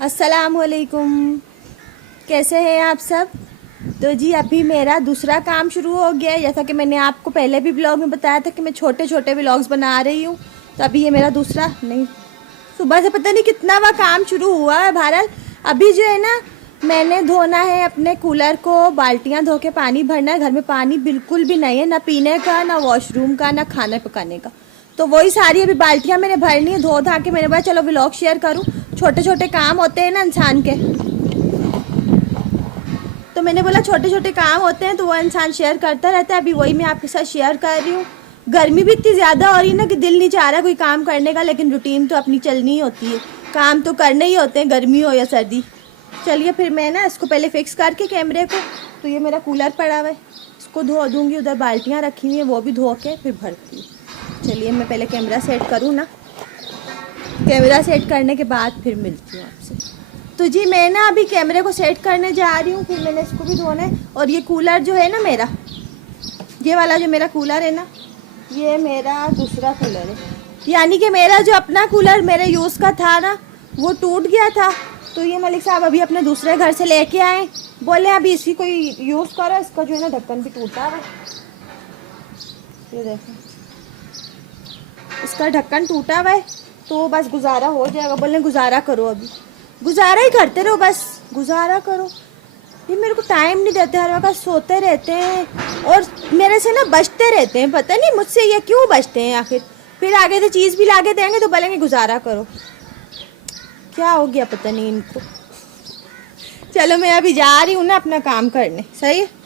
अस्सलामुअलैकुम। कैसे हैं आप सब। तो जी अभी मेरा दूसरा काम शुरू हो गया है। जैसा कि मैंने आपको पहले भी ब्लॉग में बताया था कि मैं छोटे छोटे व्लॉग्स बना रही हूँ। तो अभी ये मेरा दूसरा नहीं, सुबह से पता नहीं कितना वह काम शुरू हुआ है। बहरहाल अभी जो है ना, मैंने धोना है अपने कूलर को, बाल्टियाँ धो के पानी भरना है। घर में पानी बिल्कुल भी नहीं है, ना पीने का, ना वॉशरूम का, ना खाना पकाने का। तो वही सारी अभी बाल्टियाँ मैंने भरनी है। धो धा के मैंने बोला चलो व्लॉग शेयर करूँ। छोटे छोटे काम होते हैं ना इंसान के, तो मैंने बोला छोटे छोटे काम होते हैं तो वो इंसान शेयर करता रहता है। अभी वही मैं आपके साथ शेयर कर रही हूँ। गर्मी भी इतनी ज़्यादा हो रही है ना कि दिल नहीं चाह रहा कोई काम करने का, लेकिन रूटीन तो अपनी चलनी ही होती है। काम तो करने ही होते हैं, गर्मी हो या सर्दी। चलिए फिर मैं ना इसको पहले फिक्स करके कैमरे को, तो ये मेरा कूलर पड़ा हुआ है, इसको धो दूँगी। उधर बाल्टियाँ रखी हुई हैं, वो भी धो के फिर भरती हूँ। चलिए मैं पहले कैमरा सेट करूँ ना, कैमरा सेट करने के बाद फिर मिलती हूँ आपसे। तो जी मैं ना अभी कैमरे को सेट करने जा रही हूँ, फिर मैंने इसको भी धोना है। और ये कूलर जो है ना मेरा, ये वाला जो मेरा कूलर है ना, ये मेरा दूसरा कूलर है। यानी कि मेरा जो अपना कूलर मेरे यूज़ का था ना, वो टूट गया था। तो ये मलिक साहब अभी अपने दूसरे घर से लेके आए, बोले अभी इसी को यूज़ करो। इसका जो है ना ढक्कन भी टूटा है, ये देखो इसका ढक्कन टूटा हुआ है। तो बस गुजारा हो जाएगा। बोले गुजारा करो, अभी गुजारा ही करते रहो, बस गुजारा करो। ये मेरे को टाइम नहीं देते, हर वक्त सोते रहते हैं और मेरे से ना बचते रहते हैं। पता नहीं मुझसे ये क्यों बचते हैं आखिर। फिर आगे से चीज़ भी ला के देंगे तो बोलेंगे गुजारा करो। क्या हो गया पता नहीं इनको। चलो मैं अभी जा रही हूँ ना अपना काम करने, सही है।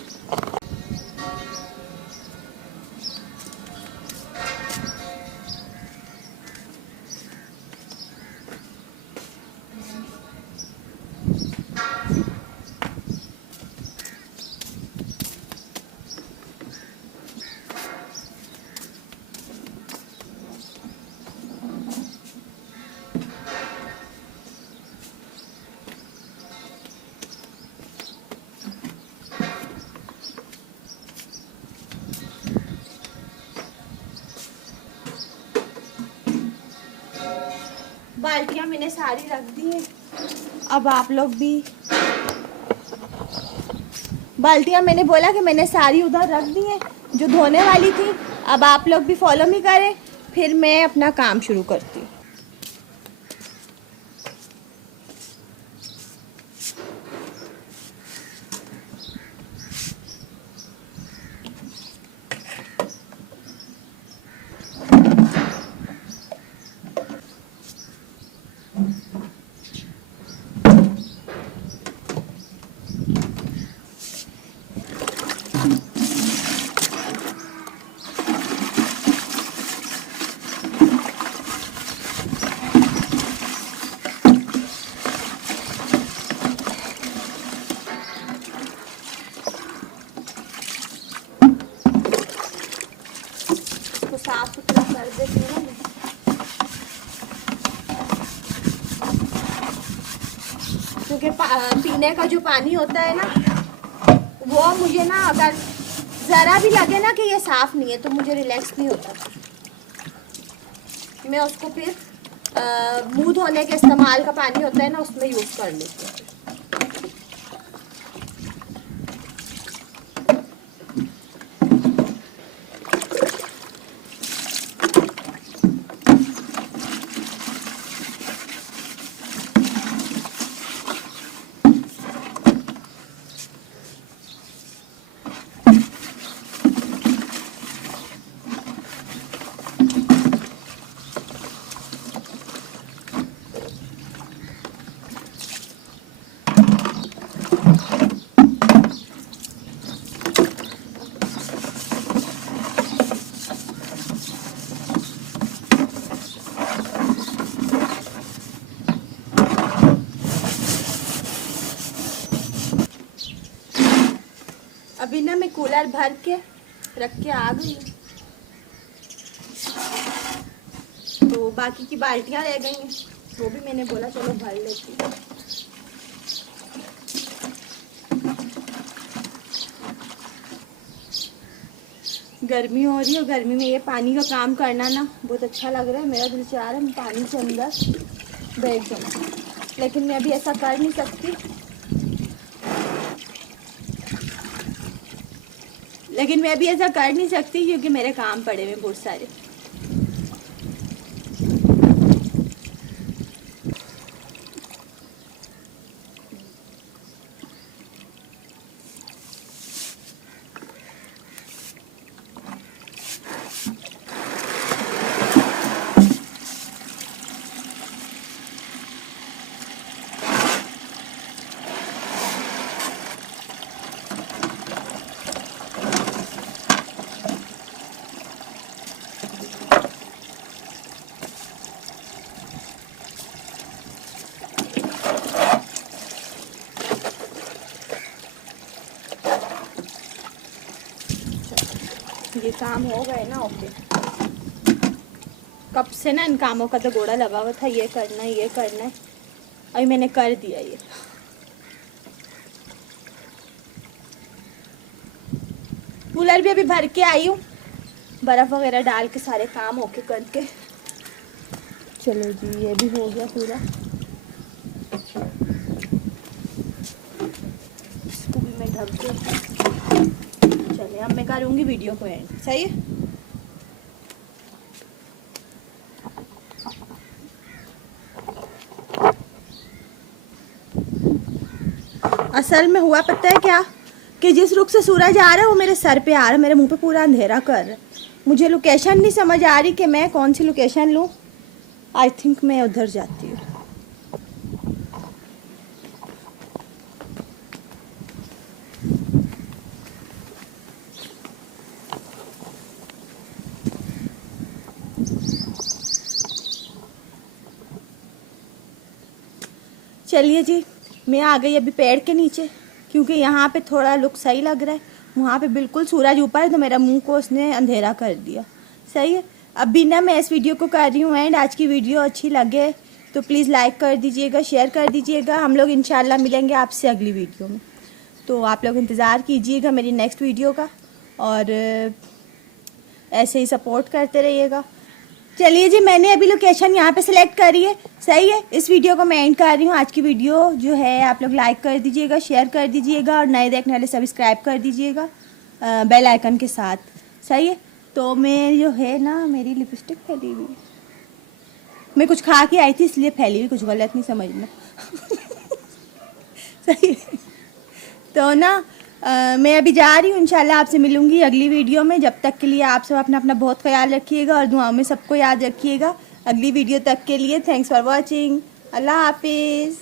बाल्टियाँ मैंने सारी रख दी हैं। अब आप लोग भी, बाल्टियाँ मैंने बोला कि मैंने सारी उधर रख दी हैं जो धोने वाली थी। अब आप लोग भी फॉलो मी करें, फिर मैं अपना काम शुरू करती हूँ। साफ सुथरा कर देती हूँ ना, क्योंकि पीने का जो पानी होता है ना, वो मुझे ना अगर ज़रा भी लगे ना कि ये साफ़ नहीं है तो मुझे रिलैक्स नहीं होता। मैं उसको फिर मुंह धोने के इस्तेमाल का पानी होता है ना, उसमें यूज़ कर लेती हूँ। अभी ना मैं कूलर भर के रख के आ गई, तो बाकी की बाल्टियाँ रह गई हैं, वो भी मैंने बोला चलो भर लेती हूँ। गर्मी हो रही है, गर्मी में ये पानी का काम करना ना बहुत अच्छा लग रहा है। मेरा दिल चाह रहा है मैं पानी के अंदर बैठ जाऊँ। लेकिन मैं अभी ऐसा कर नहीं सकती। क्योंकि मेरे काम पड़े हुए बहुत सारे। ये काम हो गए ना, ओके। कब से ना इन कामों का तो घोड़ा लगा हुआ था, ये करना है ये करना है, अभी मैंने कर दिया ये। कूलर भी अभी भर के आई हूँ, बर्फ़ वगैरह डाल के सारे काम ओके करके। चलो जी, ये भी हो गया पूरा। इसको भी मैं ढक के, चलिए अब मैं करूँगी वीडियो को एंड। सही है। असल में हुआ पता है क्या, कि जिस रुख से सूरज आ रहा है वो मेरे सर पे आ रहा है, मेरे मुंह पे पूरा अंधेरा कर रहा है। मुझे लोकेशन नहीं समझ आ रही कि मैं कौन सी लोकेशन लूँ। आई थिंक मैं उधर जाती हूँ। चलिए जी, मैं आ गई अभी पेड़ के नीचे, क्योंकि यहाँ पे थोड़ा लुक सही लग रहा है। वहाँ पे बिल्कुल सूरज ऊपर है तो मेरा मुंह को उसने अंधेरा कर दिया। सही है। अभी ना मैं इस वीडियो को कर रही हूँ एंड। आज की वीडियो अच्छी लगे तो प्लीज़ लाइक कर दीजिएगा, शेयर कर दीजिएगा। हम लोग इंशाल्लाह मिलेंगे आपसे अगली वीडियो में, तो आप लोग इंतज़ार कीजिएगा मेरी नेक्स्ट वीडियो का, और ऐसे ही सपोर्ट करते रहिएगा। चलिए जी, मैंने अभी लोकेशन यहाँ पे सिलेक्ट करी है। सही है। इस वीडियो को मैं एंड कर रही हूँ। आज की वीडियो जो है आप लोग लाइक कर दीजिएगा, शेयर कर दीजिएगा, और नए देखने वाले सब्सक्राइब कर दीजिएगा बेल आइकन के साथ। सही है। तो मैं जो है ना, मेरी लिपस्टिक फैली हुई है, मैं कुछ खा के आई थी इसलिए फैली हुई, कुछ गलत नहीं समझना। सही है। तो ना मैं अभी जा रही हूँ, इंशाल्लाह आपसे मिलूंगी अगली वीडियो में। जब तक के लिए आप सब अपना अपना बहुत ख्याल रखिएगा और दुआओं में सबको याद रखिएगा। अगली वीडियो तक के लिए थैंक्स फॉर वॉचिंग। अल्लाह हाफिज़।